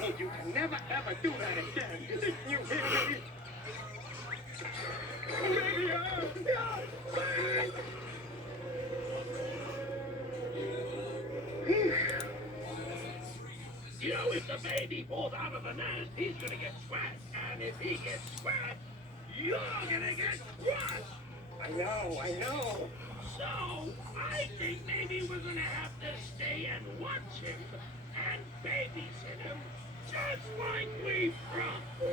told you to never ever do that again. Didn't you hear me? Baby, You know, if the baby falls out of the nest, he's gonna get scratched. And if he gets scratched, you're gonna get crushed. I know. So, I think maybe we're gonna have to stay and watch him and babysit him just like we promised.